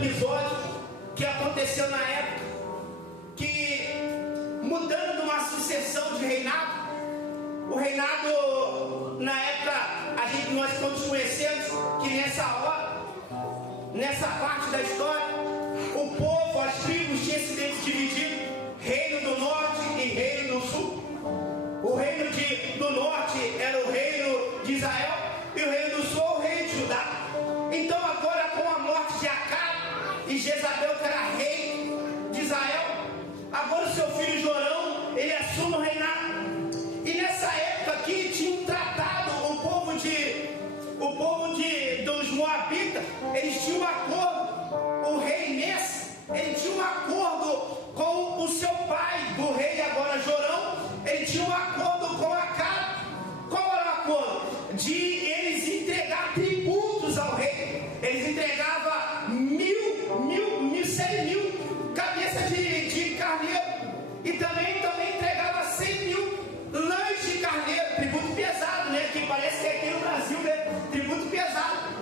episódio que aconteceu na época, que mudando uma sucessão de reinado, o reinado na época, nós todos conhecemos que nessa hora, nessa parte da história, o povo, as tribos tinham se dividido, reino do norte e reino do sul. O reino do norte era o reino de Israel e o reino do sul o reino de Judá. Então agora, com a morte de Acabe e Jezabel, que era rei de Israel, agora o seu filho Jorão, ele assume o reinado. E nessa época aqui tinha um tratado, o povo dos Moabitas, eles tinham um acordo, o rei Nessa, ele tinha um acordo com o seu pai, do rei agora Jorão, ele tinha um acordo com Acabe. Qual era o acordo? De eles entregar tributos ao rei. Eles entregavam 100.000 cabeças de carneiro, e também entregava 100.000 lãs de carneiro, tributo pesado, né? Que parece que é aqui no Brasil, né? Tributo pesado.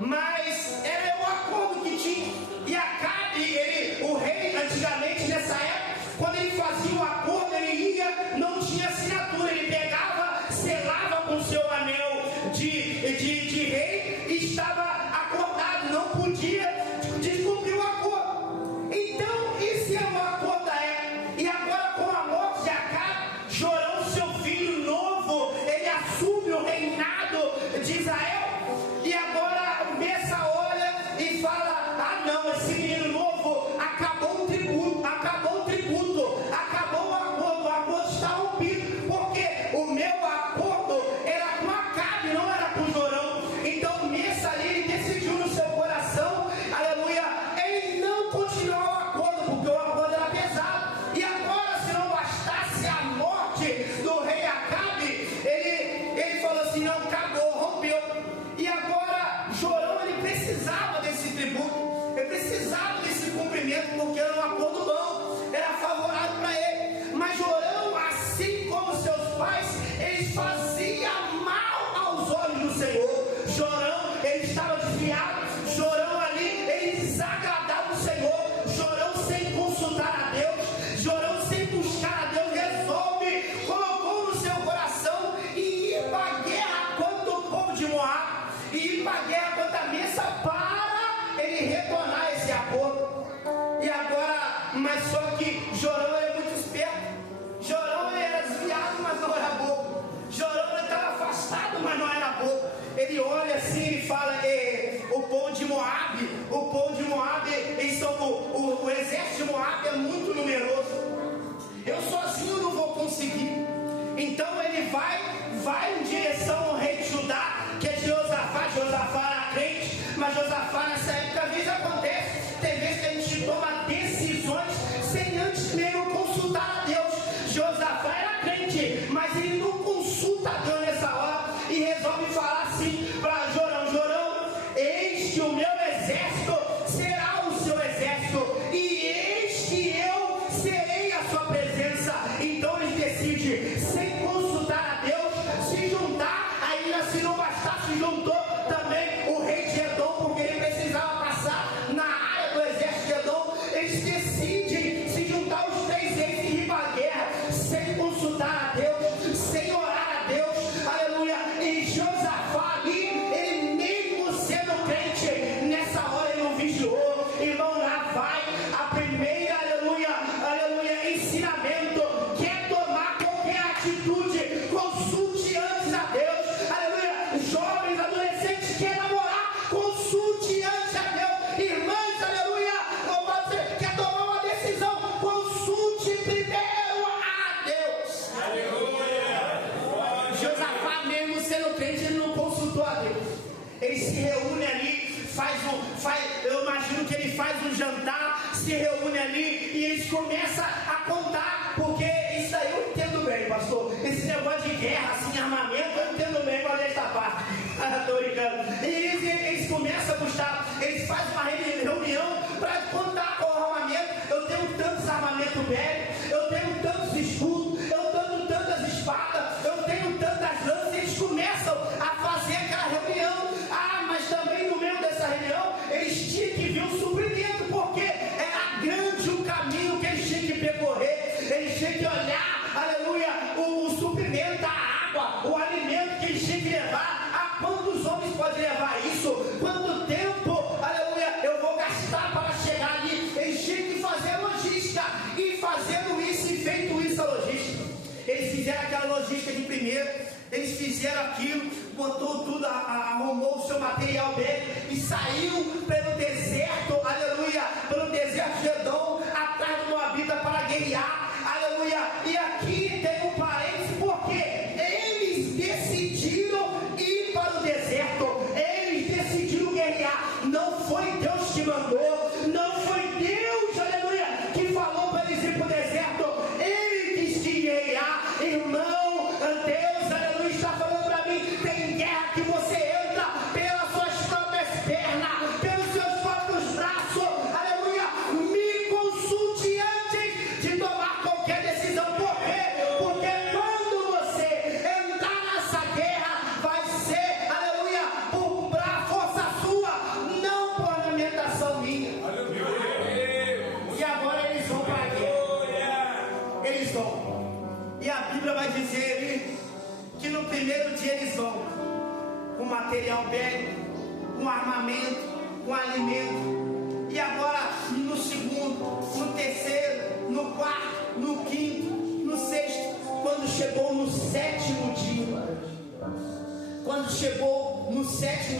Mas era o acordo que tinha. E Acabe, o rei, antigamente nessa época, quando ele fazia o acordo, ele ia, não tinha assinatura, ele pegava, selava com seu anel de rei e estava acordado, não podia descumprir o acordo. Então, esse é o acordo da época. E agora, com a morte de Acabe, Jorão, seu filho novo, ele assume o reinado de Israel. E agora, Nessa olha e fala: ah não, esse menino novo, acabou o tributo, acabou o acordo está rompido, porque o meu acordo era com Acabe, não era com Jorão. Então Nessa ali, ele decidiu no seu coração, aleluia, ele não continuar o acordo, porque o acordo era pesado. E agora, se não bastasse a morte do rei Acabe, ele falou assim: não, acabou, rompeu. E agora Jorão, ele precisava desse tributo, ele precisava desse cumprimento, porque era um acordo bom, era favorável para ele. Mas Jorão, assim como seus pais, eles faziam mal aos olhos do Senhor. Jorão, ele estava desviado. Jorão ali, ele desagradava o Senhor. Jorão, sem consultar a Deus, Jorão, sem buscar a Deus, resolve, colocou no seu coração e ir para a guerra contra o povo de Moab, e ir para a guerra contra a Nessa, para ele retornar esse acordo. E agora, mas só que Jorão é muito esperto. Jorão, ele era desviado, mas não era bobo. Jorão, ele estava afastado, mas não era bobo. Ele olha assim e fala: o povo de Moab, eles são o exército de Moab é muito numeroso. Eu sozinho não vou conseguir. Então ele vai em direção ao rei de Judá, que é Josafá. Josafá era crente, mas Josafá nessa época, às vezes acontece, tem vezes que a gente toma decisões sem antes mesmo consultar a Deus. Josafá era crente, mas ele não consulta a Deus nessa hora e resolve falar assim para Jorão: Jorão, eis que o meu exército será o seu exército, e eis que eu serei a sua presença. Então ele decide, sem consultar a Deus, se juntar. Ainda se não bastasse, juntou também o rei de Edom, porque ele precisava passar na área do exército de Edom. Eles decidem se juntar, os três reis, e ir para a guerra, sem consultar a Deus, sem orar a Deus, aleluia. E Josafá ali, ele mesmo sendo crente, nessa hora ele não vigiou. Irmão, lá vai a primeira, aleluia, ensinamento: quer tomar qualquer atitude, consulte antes a Deus, aleluia. Jovens, adolescentes, quer namorar, consulte antes a Deus. Irmãs, aleluia, quer tomar uma decisão, consulte primeiro a Deus. Aleluia. Josafá, mesmo sendo crente, ele não consultou a Deus. Ele se reúne ali, eu imagino que ele faz um jantar, se reúne ali e eles começam a contar, porque isso aí eu entendo bem, pastor. Esse negócio de guerra, assim, armamento, eu entendo bem qual é esta parte. Estou brincando. E eles começam a buscar, eles fazem uma reunião para contar qual o armamento. Eu tenho tantos armamentos velhos, eu tenho tantos escudos, eu tenho tantas espadas, eu tenho tantas lanças. Eles começam a fazer aquela reunião. Ah, mas também no meio dessa reunião, eles tinham que vir o fizeram aquilo, botou tudo, arrumou o seu material dele e saiu pelo deserto, aleluia, pelo deserto de Edom, atrás do Moabita para guerrear, aleluia. E aqui tem um parênteses, porque eles decidiram ir para o deserto, eles decidiram guerrear, não foi Deus que mandou, não foi Deus, aleluia, que falou para eles ir para o deserto, ele quis guerrear, irmão, Deus, aleluia, está falando para mim, tem guerra que você entra pelas suas próprias pernas, pelos seus próprios braços, aleluia, me consulte antes de tomar qualquer decisão, por quê? Porque quando você entrar nessa guerra, vai ser, aleluia, por força sua, não por ornamentação minha. E agora eles vão para a guerra, eles vão, e a Bíblia vai dizer que no primeiro dia eles vão com material bélico, com armamento, com alimento, e agora no segundo, no terceiro, no quarto, no quinto, no sexto, quando chegou no sétimo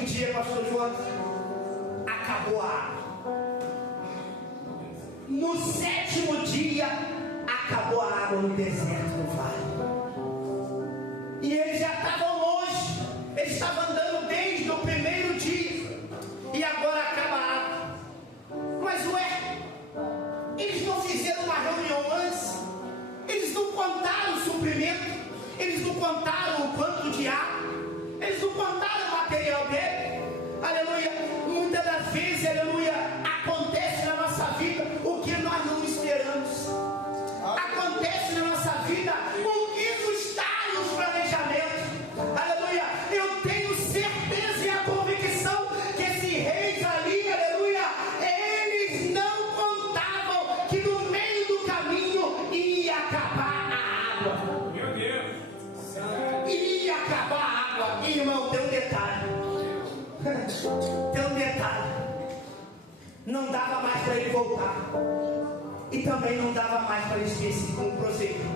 dia, pastor João, acabou a água. No sétimo dia acabou a água no deserto do vale. E eles já estavam longe, eles estavam andando desde o primeiro dia, e agora acaba a água. Mas eles não fizeram uma reunião antes, eles não contaram o suprimento, eles não contaram o quanto de água, eles não contaram o material dele, aleluia. Muitas das vezes, aleluia, acontece na nossa vida o que nós não esperamos, acontece na nossa vida o que não está nos planejamentos, aleluia. Eu tenho certeza e a convicção que esses reis ali, aleluia, eles não contavam que no meio do caminho ia acabar a água. Meu Deus! Ia acabar a água. Irmão, tem um detalhe. Tem um detalhe. Não dava mais para ele voltar. E também não dava mais para eles prosseguir.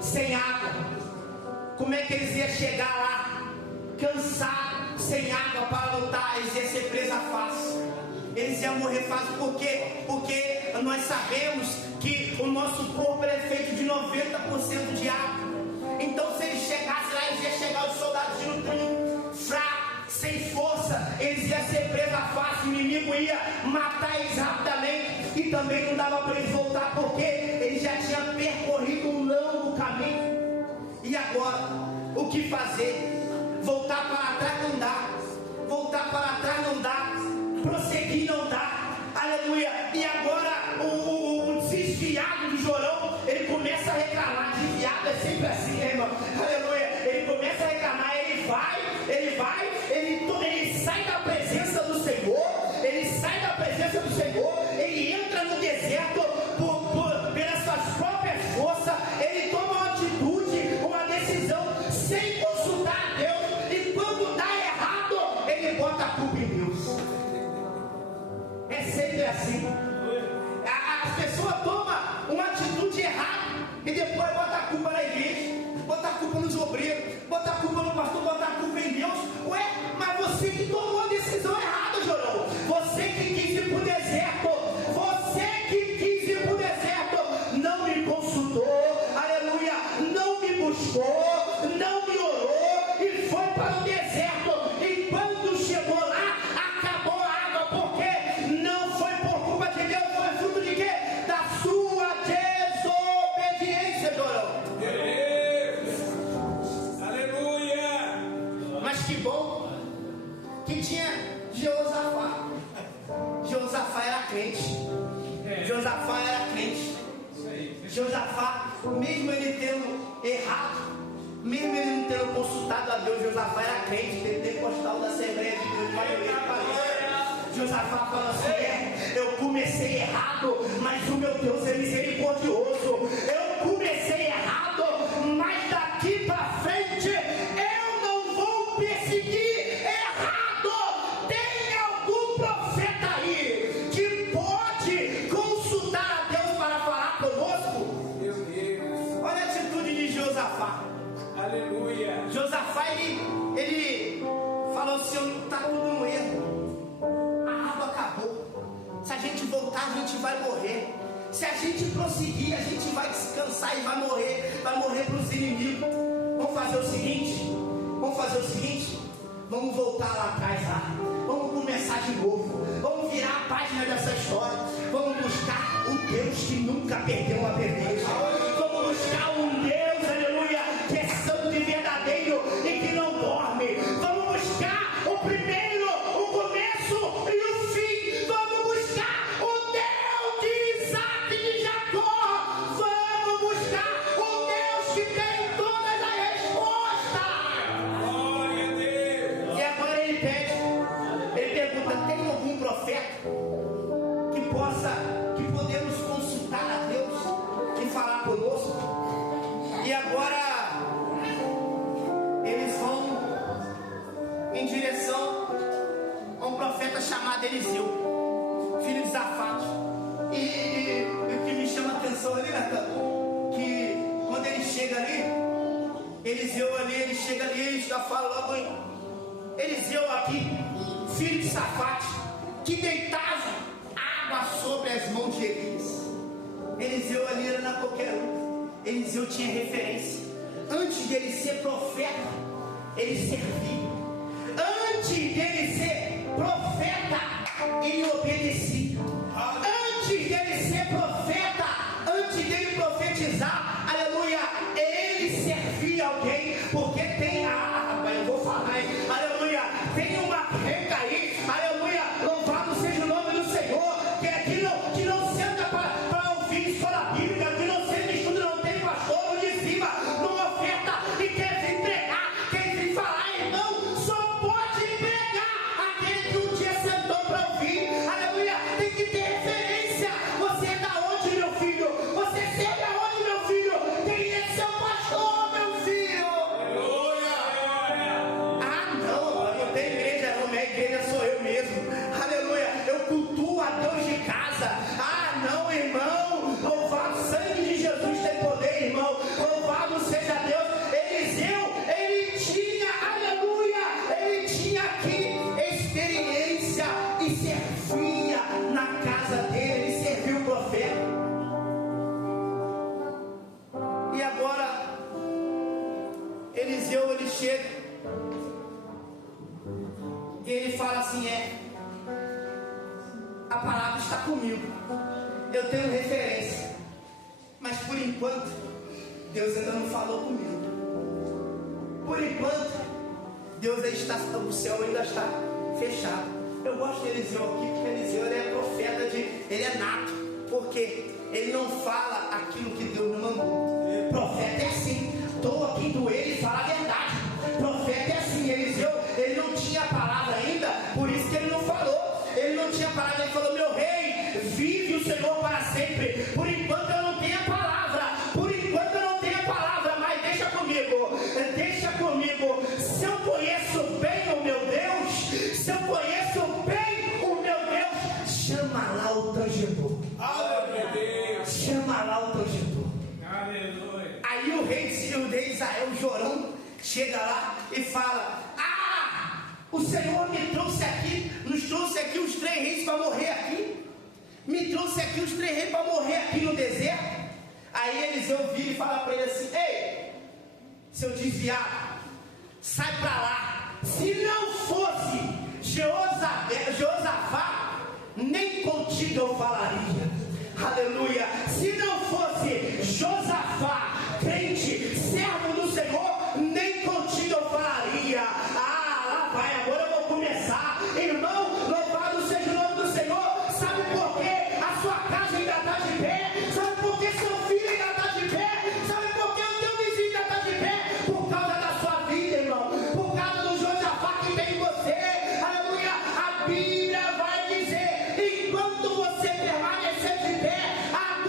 Sem água. Como é que eles iam chegar lá? Cansados, sem água para lutar. Eles iam ser presa fácil. Eles iam morrer fácil. Por quê? Porque nós sabemos que o nosso corpo é feito de 90% de água. Então se eles chegassem lá, eles iam chegar os soldados de nutrinho, fracos, sem força, eles iam ser presa fácil, o inimigo ia matar eles rapidamente, e também não dava para eles voltar, porque eles já tinham percorrido um longo caminho. E agora, o que fazer? Voltar para trás não dá, voltar para trás não dá, prosseguir não dá, aleluia. E agora o desviado do Jorão, ele começa a reclamar. Desviado é sempre assim, irmão, aleluia. Ele começa a reclamar, ele sai da presença do Senhor, ele entra no deserto pelas suas próprias forças, ele toma uma atitude, uma decisão sem consultar a Deus, e quando dá errado, ele bota a culpa em Deus. É sempre assim. As pessoas tomam uma atitude errada e depois bota a culpa na igreja, bota a culpa nos obreiros, bota a culpa no pastor, bota a culpa em Deus. Ué, mas você que tomou a decisão errada, Jorão. Você que quis ir para o deserto, não me consultou, aleluia, não me buscou, não me orou e foi para o deserto. E quando chegou lá, acabou a água, porque não foi por culpa de Deus, foi fruto de quê? Da sua desobediência, Jorão. Aleluia! Mas que bom que tinha Jeosafá. Josafá era crente. Josafá, mesmo ele tendo errado, mesmo ele não tendo consultado a Deus, Josafá era crente, pentecostal da Assembleia de Deus, maioria de Deus. Josafá falou assim: eu comecei errado, mas o meu Deus é misericordioso. Eu comecei errado, mas daqui para frente eu não vou perseguir errado. Tem algum profeta aí que pode consultar a Deus para falar conosco? Meu Deus! Olha a atitude de Josafá. Aleluia! Josafá, ele voltar, a gente vai morrer. Se a gente prosseguir, a gente vai descansar e vai morrer para os inimigos. Vamos fazer o seguinte, vamos voltar lá atrás, vamos começar de novo, vamos virar a página dessa história, vamos buscar o Deus que nunca perdeu uma peleja, vamos buscar um Deus, aleluia, que é santo e verdadeiro e que não dorme, vamos buscar o primeiro, o começo e o fim, vamos buscar o Deus de Isaac e de Jacó, vamos buscar o Deus que tem todas as respostas. Glória a Deus. E agora ele pergunta, tem algum profeta que podemos consultar a Deus e falar conosco? E agora eles vão em direção a um profeta chamado Eliseu, filho de Zafate. E o que me chama a atenção ali, Natan, que quando ele chega ali, Eliseu ali, ele já fala logo em Eliseu aqui, filho de Zafate, que deitava água sobre as mãos de Elias. Eliseu ali era na qualquer um. Eliseu tinha referência. Antes dele ser profeta, ele servia. Antes dele ser profeta, ele obedecia. Antes dele ser profeta, antes dele profetizar, aleluia, ele servia alguém. Porque tem eu vou falar, hein? Aleluia, tem uma reca aí, aleluia, louvado seja o nome do Senhor, que não senta para ouvir escola bíblica, que não senta e estuda, não tem pastor, não de cima, não oferta e quer vir pregar, quer vir falar, irmão, só pode pregar aquele que um dia sentou para ouvir, aleluia, tem que ter referência. Você é da onde, meu filho? Você serve aonde, meu filho? Quem é seu pastor, meu filho? Não tem igreja, não, minha igreja sou eu mesmo, aleluia, eu cultuo a Deus de casa. Não, irmão, louvado, sangue de Jesus tem poder, irmão, louvado seja Deus. Eliseu, ele tinha, aleluia, ele tinha aqui experiência e servia na casa dele, ele serviu o profeta. E agora Eliseu, ele chega e ele fala assim, a palavra está comigo, eu tenho referência, mas por enquanto Deus ainda não falou comigo. Por enquanto Deus ainda está, o céu ainda está fechado. Eu gosto de Eliseu aqui, porque Eliseu, ele é profeta, ele é nato, porque ele não fala aquilo que Deus não mandou. Profeta é assim, estou aqui do ele e fala a verdade. Profeta é assim. Eliseu, ele não tinha a palavra ainda, por isso que ele não falou. Ele não tinha palavra, ele falou, meu rei, vive o Senhor para sempre. Por enquanto eu não tenho a palavra, mas deixa comigo. Se eu conheço bem o meu Deus, chama lá o tangedor. Chama lá o tangedor. Aleluia. Aí o rei de Israel, Jorão, chega lá e fala, o Senhor me trouxe aqui, nos trouxe aqui os 3 reis para morrer aqui. Me trouxe aqui os 3 reis para morrer aqui no deserto. Aí Eliseu vira e fala para ele assim, ei, seu desviado, sai para lá. Se não fosse Jeosafá, nem contigo eu falaria. Aleluia. Se não fosse Josafá, crente, servo do Senhor, nem contigo eu falaria. Lá vai, agora eu vou começar. Irmão, louvado seja o nome do Senhor. Sabe por quê? A sua casa ainda está de pé. Sabe por que seu filho ainda está de pé? Sabe por que o teu vizinho ainda está de pé? Por causa da sua vida, irmão. Por causa do Josafá que tem em você. Aleluia. A Bíblia vai dizer, enquanto você permanecer de pé, a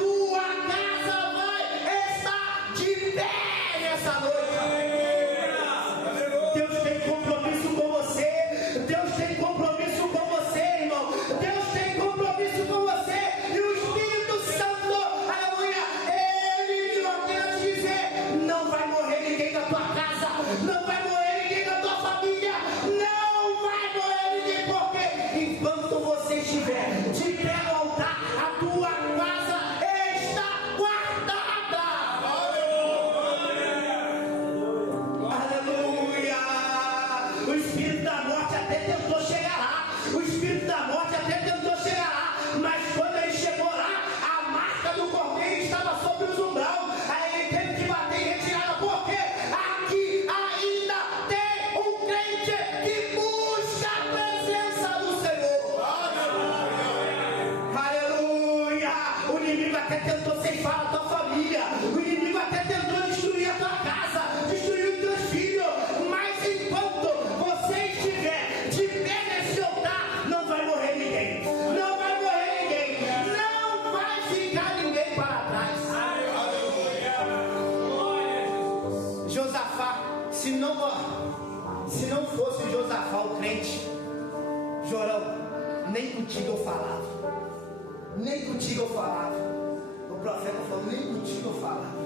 nem contigo eu falava. Nem contigo eu falava. O profeta falou, nem contigo eu falava.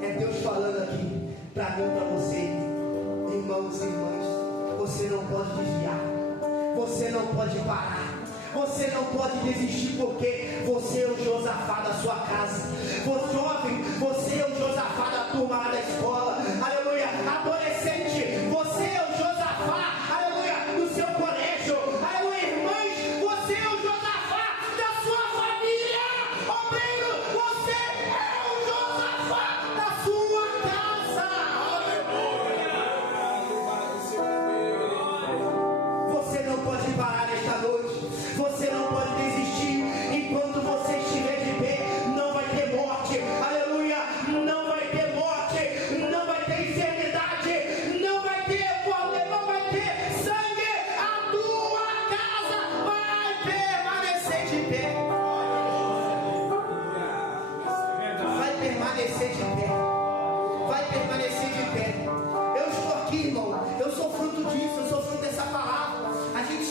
É Deus falando aqui para mim, para você. Irmãos e irmãs, você não pode desviar. Você não pode parar. Você não pode desistir, porque você é o Josafá da sua casa. Você, jovem, você é o Josafá da turma lá da escola. Aleluia. Adolescente, você é o Josafá, aleluia, do seu colégio. Aleluia, irmãs, você é o Josafá da sua família. Obreiro, você é o Josafá da sua casa. Você não pode parar nesta noite. Você não pode desistir. Enquanto você estiver de pé, não vai ter morte. Aleluia. Não vai ter morte. Não vai ter enfermidade. Não vai ter poder. Não vai ter sangue. A tua casa vai permanecer de pé. Vai permanecer de pé. Vai permanecer de pé. Eu estou aqui, irmão. Eu sou fruto disso. Eu sou fruto dessa palavra. A gente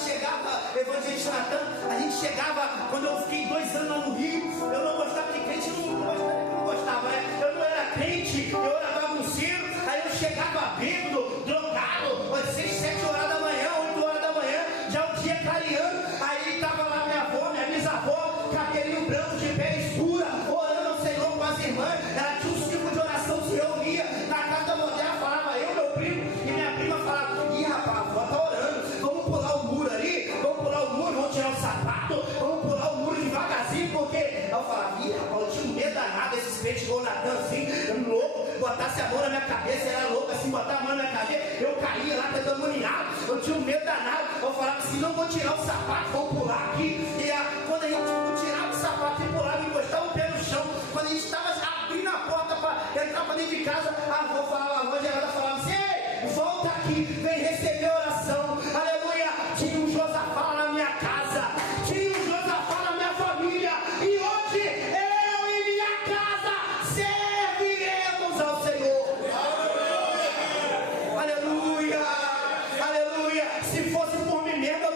chegava, evangelista Natan, a gente chegava, quando eu fiquei 2 anos lá no Rio, eu não gostava de crente, eu não gostava, né? Eu não era crente, eu era bagunceiro, aí eu chegava bêbado, drogado, 6, 7 horas da manhã, 8 horas da manhã, já o dia clareando, aí tava lá minha avó, minha bisavó, cabelinho branco, de pele escura, orando ao Senhor com as irmãs, ela tinha um ciclo de oração, se reunia na casa da mulher, falava eu, meu primo, e minha prima falava, ih rapaz, a avó tá orando, vamos pular o muro ali, vamos tirar o sapato, vamos pular o muro devagarzinho, porque eu falava, ih rapaz, eu tinha um medo danado, esses peitos igual o Natan assim, louco, botasse a mão na minha cabeça, era louco assim, botar a mão na minha cabeça, eu caía lá tentando maniar, eu tinha um medo danado, eu falava assim, não vou tirar o sapato, vou pular aqui, e quando a gente tirava o sapato e pulava, encostava o pé no chão, quando a gente estava abrindo a porta para entrar para dentro de casa, a avó Geralda falava assim, ei, volta aqui, vem receber oração, aleluia, tinha um Josafá na minha casa, tinha um Josafá na minha família, e hoje eu e minha casa serviremos ao Senhor. Aleluia, aleluia. Se fosse por mim mesmo eu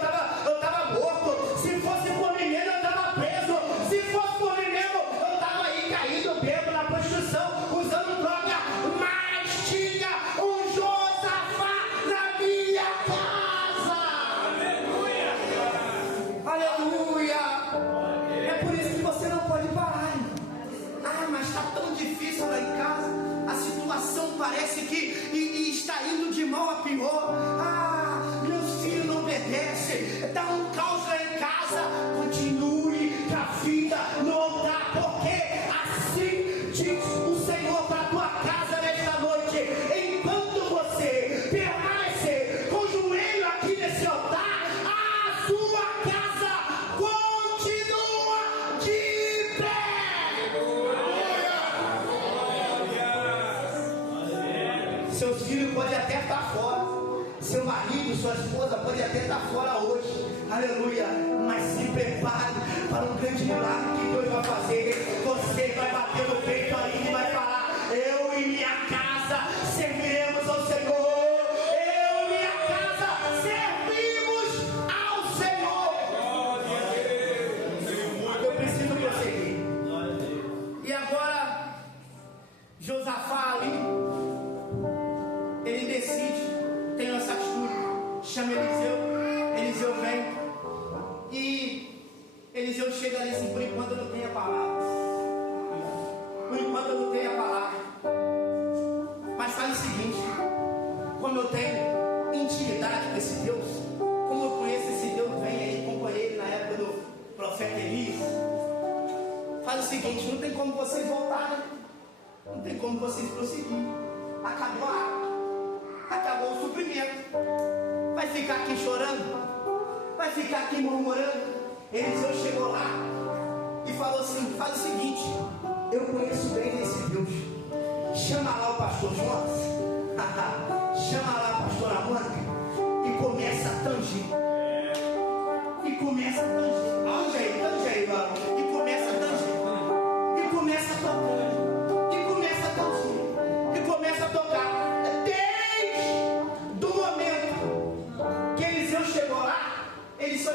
tava morto, se fosse por mim mesmo eu estava preso, se fosse por mim mesmo eu estava aí caído, bêbado na prostituição, usando droga, mas tinha um Josafá na minha casa. Aleluia! É por isso que você não pode parar, irmão. Ah, mas está tão difícil lá em casa. A situação parece que está indo de mal a pior. Ah, meus filhos não obedecem. Dá um caos lá em casa. Continue com a vida no altar, porque assim diz o Senhor para a tua casa nesta noite. Enquanto você permanecer com o joelho aqui nesse altar, a sua casa continua de pé. Seus filhos podem até estar fora, seu marido, sua esposa pode até estar fora hoje, aleluia, mas se prepare para um grande milagre que Deus vai fazer. Você vai bater no peito ainda e vai falar, eu e minha casa serviremos ao Senhor. Eu e minha casa servimos ao Senhor. Eu preciso prosseguir. E agora Josafá ali, ele decide, tem essa atitude, chama Eliseu vem, e Eliseu chega ali assim, por enquanto eu não tenho a palavra, mas faz o seguinte, como eu tenho intimidade com esse Deus, como eu conheço esse Deus, vem aí, acompanhei ele na época do profeta Elias, faz o seguinte, não tem como vocês voltarem, não tem como vocês prosseguir, acabou a água, acabou o suprimento, vai ficar aqui chorando, vai ficar aqui murmurando. Eliseu chegou lá e falou assim, faz o seguinte, eu conheço bem esse Deus, chama lá o pastor Jonas, chama lá a pastora Mônica e começa a tangir, tange aí, mano, e começa a tangir, e começa a tocar, e começa a tangir, e começa a tocar. Do momento que Eliseu chegou lá, ele só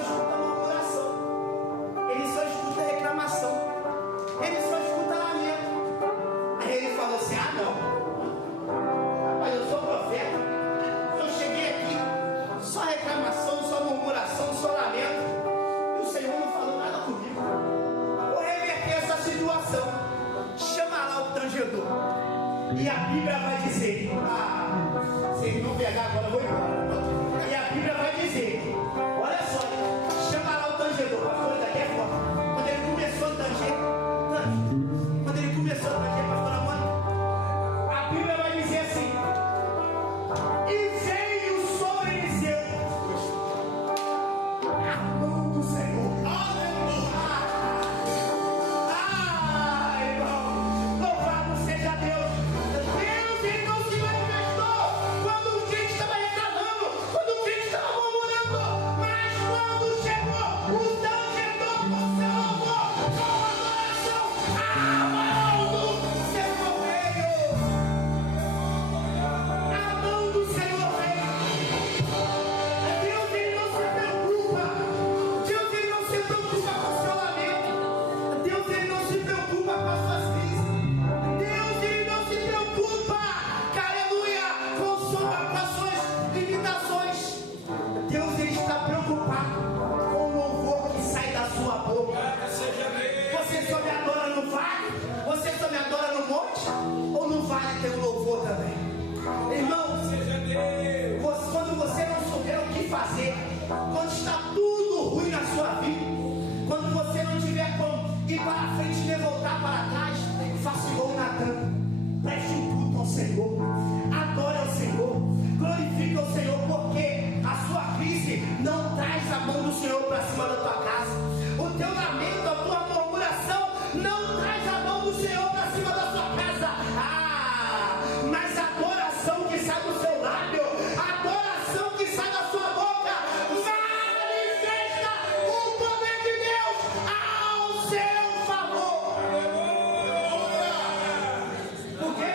a Bíblia vai dizer, vocês vão pegar agora, eu vou embora. E a Bíblia vai dizer, olha só, chama lá o tangedor, pastor, daqui é forte. Quando ele começou a tanger, pastor Amônio, a Bíblia vai dizer assim, e veio sobre Eliseu a mão do Senhor. Irmão, louvado seja Deus. Deus, ele não se manifestou quando o crente estava reclamando, quando o crente estava murmurando, mas quando chegou o tangedor com seu louvor, com adoração, a mão do Senhor veio. A mão do Senhor veio. Deus, ele não se preocupa. Deus, ele não se preocupa com o seu lamento. Deus, ele não se preocupa com as suas crises. Deus, ele não se preocupa, aleluia, com as suas limitações. Deus, ele está preocupado com o louvor que sai da sua boca. Você só me adora no vale? Você só me adora no monte? Ou no vale tem o louvor também? Irmão, quando você não souber o que fazer, quando está tudo ruim na sua vida, quando você não tiver como ir para frente e nem voltar para trás, faça igual o Natan. Preste um culto ao Senhor, adore ao Senhor, glorifique ao Senhor, porque a sua crise não traz a mão do Senhor para cima da tua casa. O teu lamento, a tua murmuração não traz a mão do Senhor para cima da sua casa. Mas a adoração que sai do seu lábio, a adoração que sai da sua boca, manifesta o poder de Deus ao seu favor. Porque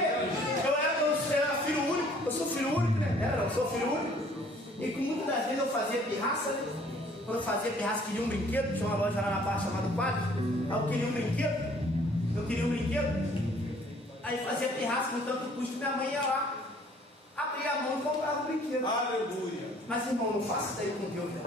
eu era filho único, eu sou filho único, né? Eu sou filho único. E com muitas das vezes eu fazia pirraça, né? Quando eu fazia pirraça, queria um brinquedo, tinha uma loja lá na Barra chamada Quadro. Aí eu queria um brinquedo. Aí fazia pirraça com tanto custo, minha mãe ia lá, abria a mão e comprava o brinquedo. Aleluia. Mas irmão, não faça isso aí com Deus, velho.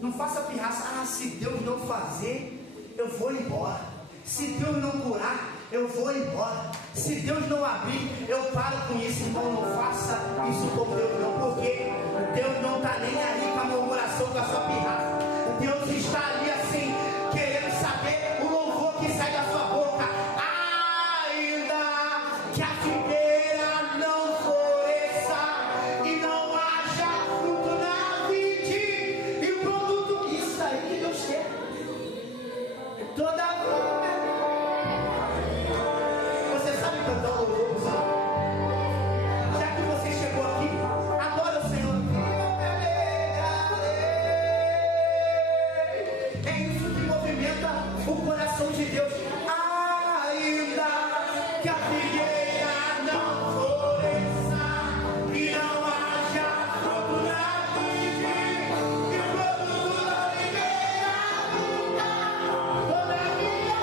Não faça pirraça. Se Deus não fazer, eu vou embora. Se Deus não curar, eu vou embora. Se Deus não abrir, eu paro com isso. Irmão, não faça isso com Deus não, porque Deus não está nem aí com a murmuração, com a sua pirraça. Deus está ali assim, querendo saber o louvor que sai da sua boca. Que a figueira não floresça e não haja fruto na vide, e o produto, isso aí que Deus quer. Toda você sabe cantar o louvor do Senhor? Já que você chegou aqui, adora o Senhor. É isso que movimenta o coração de Deus. Ainda que a figueira não floresça e não haja fruto na vide, e o produto da figueira nunca, todavia,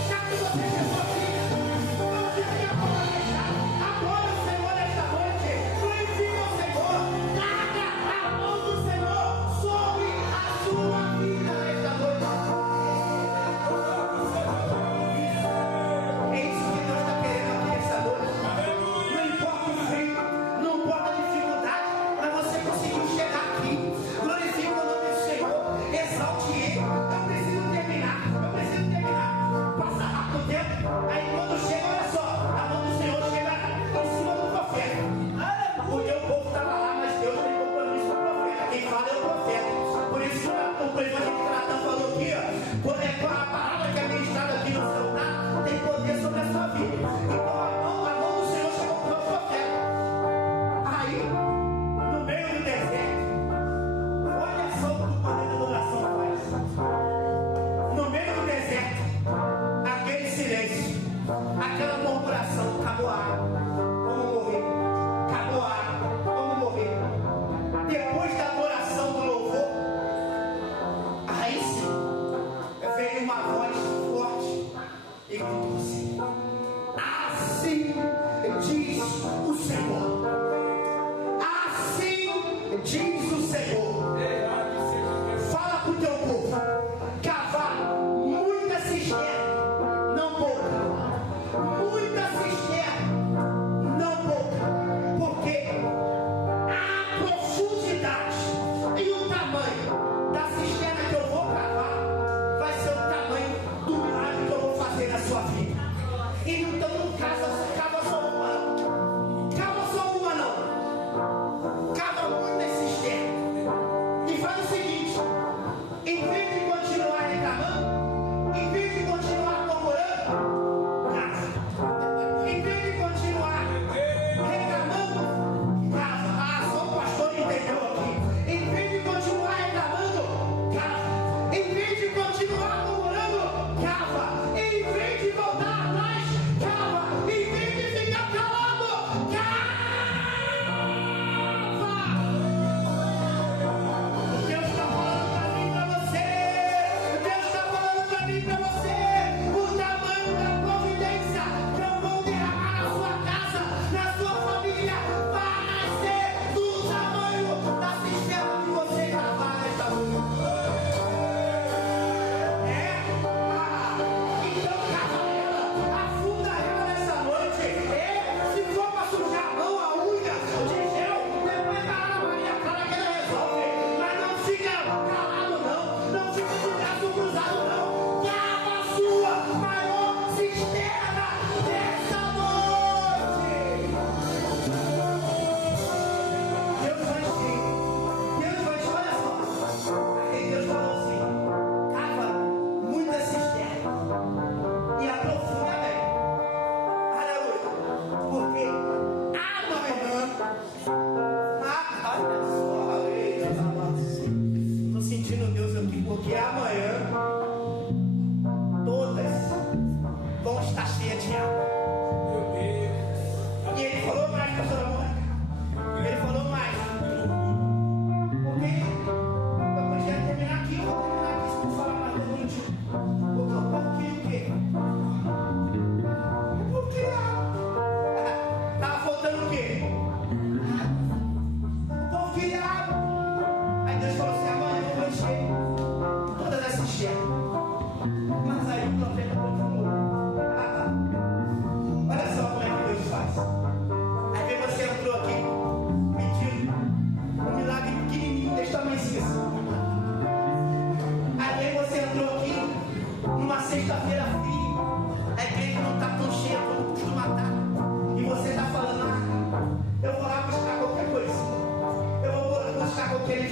já que você chegou aqui, não fique agora o Senhor esta noite, glorifica o Senhor, traga a mão do Senhor sobre a sua vida nesta noite. É isso que Deus está querendo aqui nessa noite. Não importa o frio, não importa a dificuldade, mas você conseguiu chegar aqui. Glorifica o nome do Senhor, exalte Ele. Eu preciso terminar. Passa rápido o tempo. Aí quando chega, olha só, a mão do Senhor chega em cima do profeta. Porque o povo estava lá, mas Deus tem compromisso com o profeta. Quem fala é o profeta. Por isso o evangelho Natan falou aqui, ó, a palavra que é ministrada aqui no seu altar tem poder sobre a sua vida. Então a mão do Senhor chegou para o profeta. Aí, no meio do deserto, olha só o que o poder da adoração faz. No meio do deserto, aquele silêncio, aquela murmuração, acabou a água, vamos morrer. Acabou a água, vamos morrer. Depois da adoração do louvor, aí sim, veio uma voz forte e disse: assim diz o Senhor. Assim diz o Senhor. Fala para o teu povo, cavar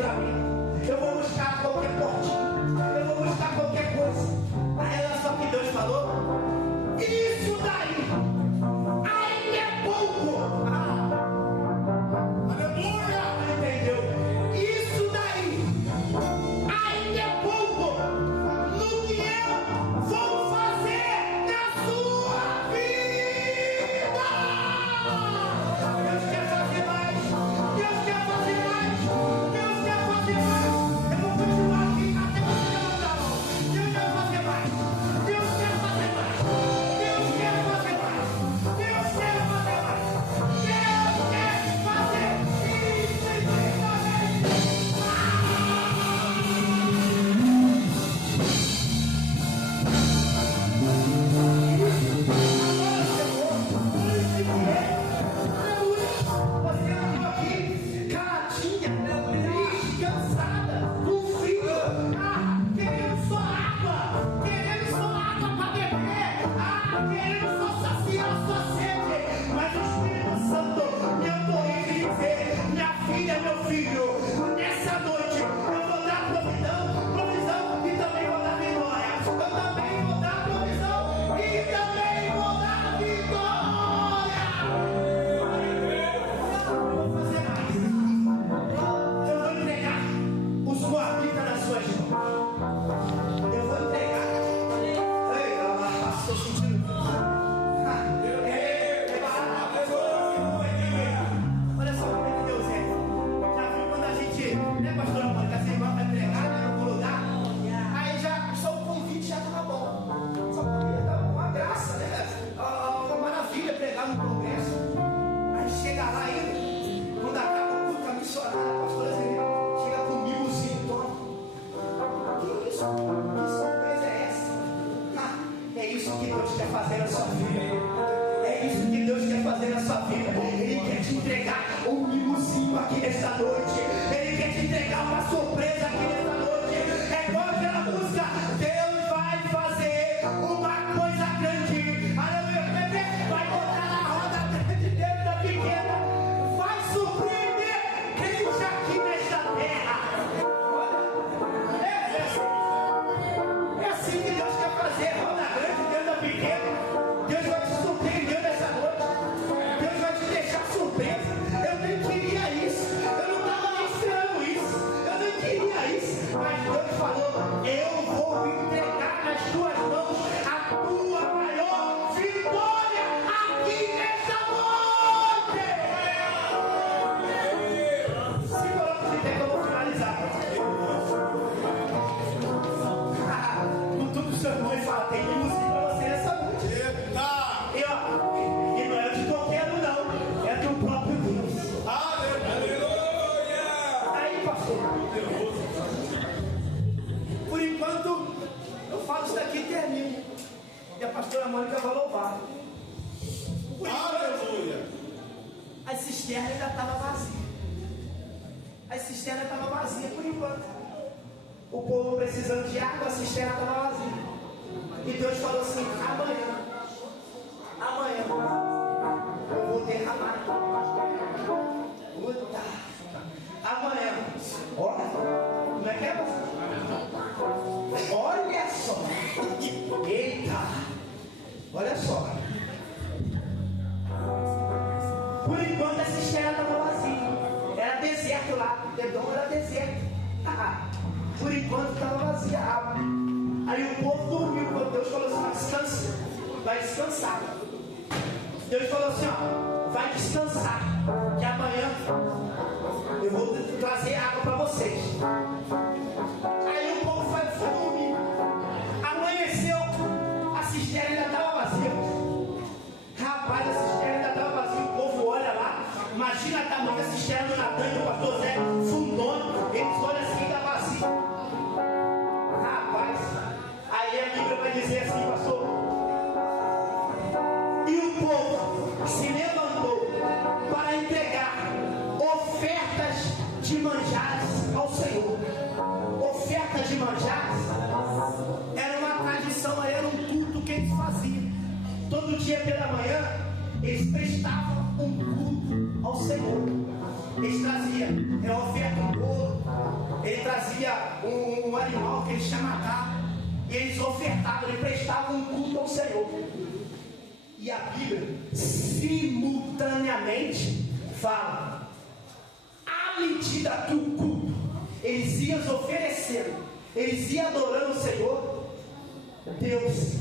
livramento, eu vou buscar qualquer portinho, eu vou buscar qualquer coisa. Aí olha só que Deus falou: isso daí ainda é pouco. Aleluia! Entendeu? Isso daí ainda é pouco no que eu vou fazer na sua vida. Deus quer fazer mais. Deus quer fazer mais. Deus quer fazer mais. Eu vou continuar aqui até você levantar a mão. Deus quer fazer mais. Deus quer fazer mais. Deus quer fazer mais. Deus quer fazer mais. Deus quer fazer infinitamente. Você entrou aqui, caladinha, triste, cansada, com frio, querendo só água para beber, querendo só saciar a sua sede. Mas o Espírito Santo me autoriza a dizer: minha filha, meu filho, nessa noite eu vou dar provisão e também vou dar vitória. Eu também vou dar provisão e também vou dar vitória. Eu vou fazer mais. Eu vou entregar os moabitas nas suas mãos. Eu vou entregar. Ei, estou sentindo. Olha só como é que Deus é. Já viu quando a gente, né, pastora Mônica, você vai pregar em algum lugar? Aí já, só o convite já estava bom. Só o convite estava uma graça, né? Uma maravilha pregar no congresso. Aí chega lá ainda, quando acaba o culto, a missionária, a pastora Zé, chega com um mimozinho, toma. Que isso? Que surpresa é essa? É isso que Deus quer fazer na sua vida. É isso que Deus quer fazer na sua vida. Ele quer te entregar um mimozinho aqui nesta noite. Ele quer te entregar uma surpresa aqui nesta noite. É igual aquela música: Deus vai fazer uma coisa grande. Aleluia, bebê. Vai botar na roda grande dentro da pequena. Vai surpreender crente aqui nesta terra. Olha, é assim que Deus quer fazer. Roda grande dentro da pequena. Deus vai te surpreender nessa noite. Deus vai te deixar surpresa. Eu nem queria isso. Eu não estava nem esperando isso. Eu nem queria isso. Mas Deus falou: eu vou entregar nas tuas mãos a tua maior vitória aqui nessa noite. Se coloca de pé que eu vou finalizar. Com tudo o seu irmão e fala: tem limusine para você nessa noite. E ó, e não é de qualquer um não, é do próprio Deus. Aleluia! Aí, pastor, por enquanto eu falo isso daqui e termino. E a pastora Mônica vai louvar. Por enquanto, Aleluia! a cisterna ainda estava vazia. A cisterna estava vazia por enquanto. O povo precisando de água, a cisterna estava vazia. E Deus falou assim: amanhã eu vou derramar. Puta. Amanhã, olha, como é que é? Olha só. Eita, olha só. Por enquanto a cisterna estava vazia. Era deserto lá. Dedão era deserto. Por enquanto estava vazia a água. Aí o povo dormiu. Quando Deus falou assim: descansa. Vai descansar. Deus falou assim: ó, vai descansar, que amanhã eu vou trazer água para vocês. Aí o povo foi dormir. Amanheceu, a cisterna ainda estava vazia. Rapaz, a cisterna ainda estava vazia. O povo olha lá, imagina a tamanho da cisterna do Natan e do pastor Zé, fundona. Eles olham assim, está vazia. Rapaz, aí a Bíblia vai dizer assim, pastor: e o povo se levantou para entregar ofertas de manjares ao Senhor. Ofertas de manjares era uma tradição, era um culto que eles faziam. Todo dia pela manhã eles prestavam um culto ao Senhor. Eles traziam oferta, um bolo, ele trazia um animal que ele tinha matado, e eles ofertavam, eles prestavam um culto ao Senhor. E a Bíblia simultaneamente fala, à medida que o culto eles iam oferecendo, eles iam adorando o Senhor, Deus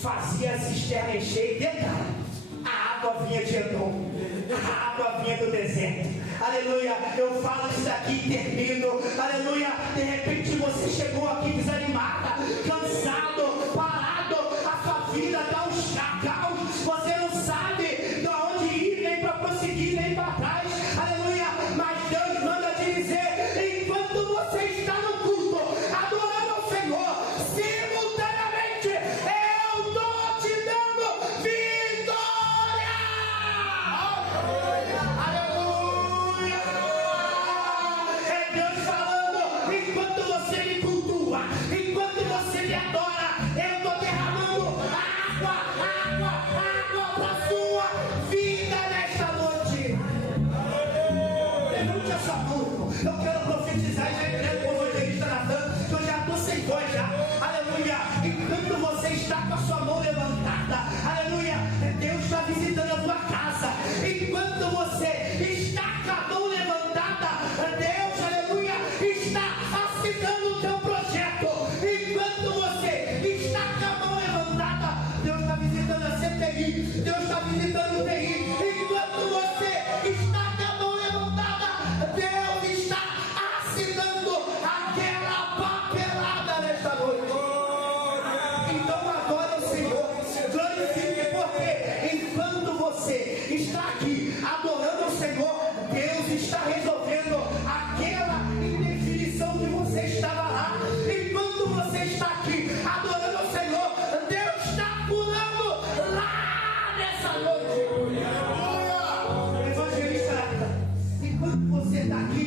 fazia a cisterna encher. E detalhe, a água vinha de Edom, a água vinha do deserto. Aleluia, eu falo isso aqui e termino. Aleluia, de repente você chegou aqui desanimada, cansado, parado, a sua vida está um caos, você não sabe de onde ir, nem para prosseguir, nem para trás. Aleluia, mas Deus manda te dizer, enquanto você está no culto, adorando ao Senhor, simultaneamente eu estou te dando vitória. Aleluia, é Deus falando, enquanto você me cultua, enquanto você me adora, eu estou derramando água para a sua vida nesta noite. Levante a sua mão, irmão. Eu quero profetizar e já entrego o evangelista Natan, que eu já estou sem voz já. Aleluia. Enquanto você está com a sua mão levantada, aleluia, Deus está visitando a sua casa. Enquanto você está com a mão levantada, Deus, aleluia, está assinando o teu projeto. Enquanto você está com a mão levantada, Deus está visitando a CTI, Deus está visitando o TI. Enquanto você está com a mão levantada, Deus está assinando aquela papelada nesta noite. Então adore o Senhor, glorifique, porque enquanto você está aqui adorando o Senhor, Deus está resolvendo aquela indefinição que você estava lá. Enquanto você está aqui adorando o Senhor, Deus está pulando lá nessa noite. Evangelista, enquanto você está aqui,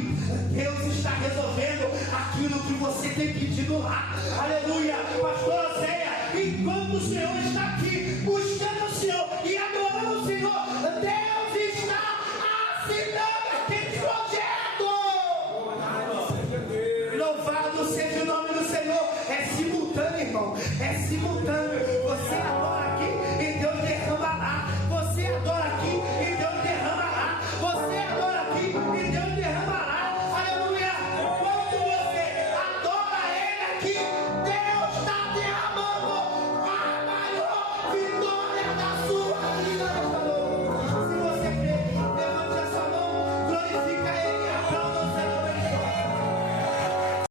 Deus está resolvendo aquilo que você tem pedido lá. Aleluia, pastor Oséia, enquanto o Senhor está aqui buscando o Senhor e adorando o Senhor, Deus está assinando aquele projeto. Louvado seja o nome do Senhor. É simultâneo, irmão, é simultâneo.